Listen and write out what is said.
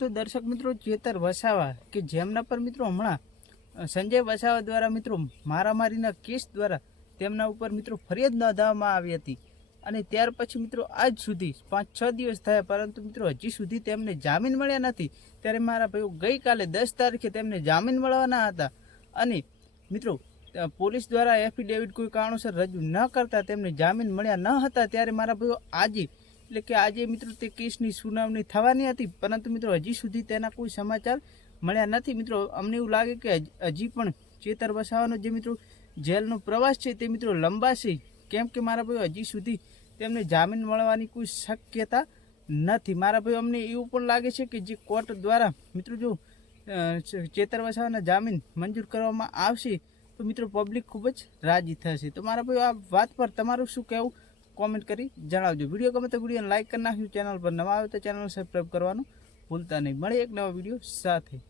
તો દર્શક મિત્રો ચેતર વસાવા કે જેમના પર મિત્રો હમણાં સંજય વસાવા દ્વારા મિત્રો મારામારીના કેસ દ્વારા તેમના ઉપર મિત્રો ફરિયાદ નોંધાવવામાં આવી હતી અને ત્યાર પછી મિત્રો આજ સુધી 5-6 દિવસ થયા, પરંતુ મિત્રો હજી સુધી તેમને જામીન મળ્યા નથી। ત્યારે મારા ભાઈઓ ગઈકાલે 10 તારીખે તેમને જામીન મળવાના હતા અને મિત્રો પોલીસ દ્વારા એફિડેવિટ કોઈ કારણોસર રજૂ ન કરતા તેમને જામીન મળ્યા ન હતા। ત્યારે મારા ભાઈઓ આજે એટલે કે આજે મિત્રો તે કેસની સુનાવણી થવાની હતી, પરંતુ મિત્રો હજી સુધી તેના કોઈ સમાચાર મળ્યા નથી। મિત્રો અમને એવું લાગે કે હજી પણ ચેતર વસાવાનો જે મિત્રો જેલનો પ્રવાસ છે તે મિત્રો લંબાશે, કેમ કે મારા ભાઈઓ હજી સુધી તેમને જામીન મળવાની કોઈ શક્યતા નથી। મારા ભાઈઓ અમને એવું પણ લાગે છે કે જે કોર્ટ દ્વારા મિત્રો જો ચેતર વસાવાના જામીન મંજૂર કરવામાં આવશે તો મિત્રો પબ્લિક ખૂબ જ રાજી થશે। તો મારા ભાઈઓ આ વાત પર તમારું શું કહેવું કોમેન્ટ કરી જણાવજો। વિડીયો ગમે તો વિડીયોને લાઇક કરી નાખજો, ચેનલ પર નવા આવે તો ચેનલ સબસ્ક્રાઈબ કરવાનું ભૂલતા નહીં। મળે એક નવા વિડીયો સાથે।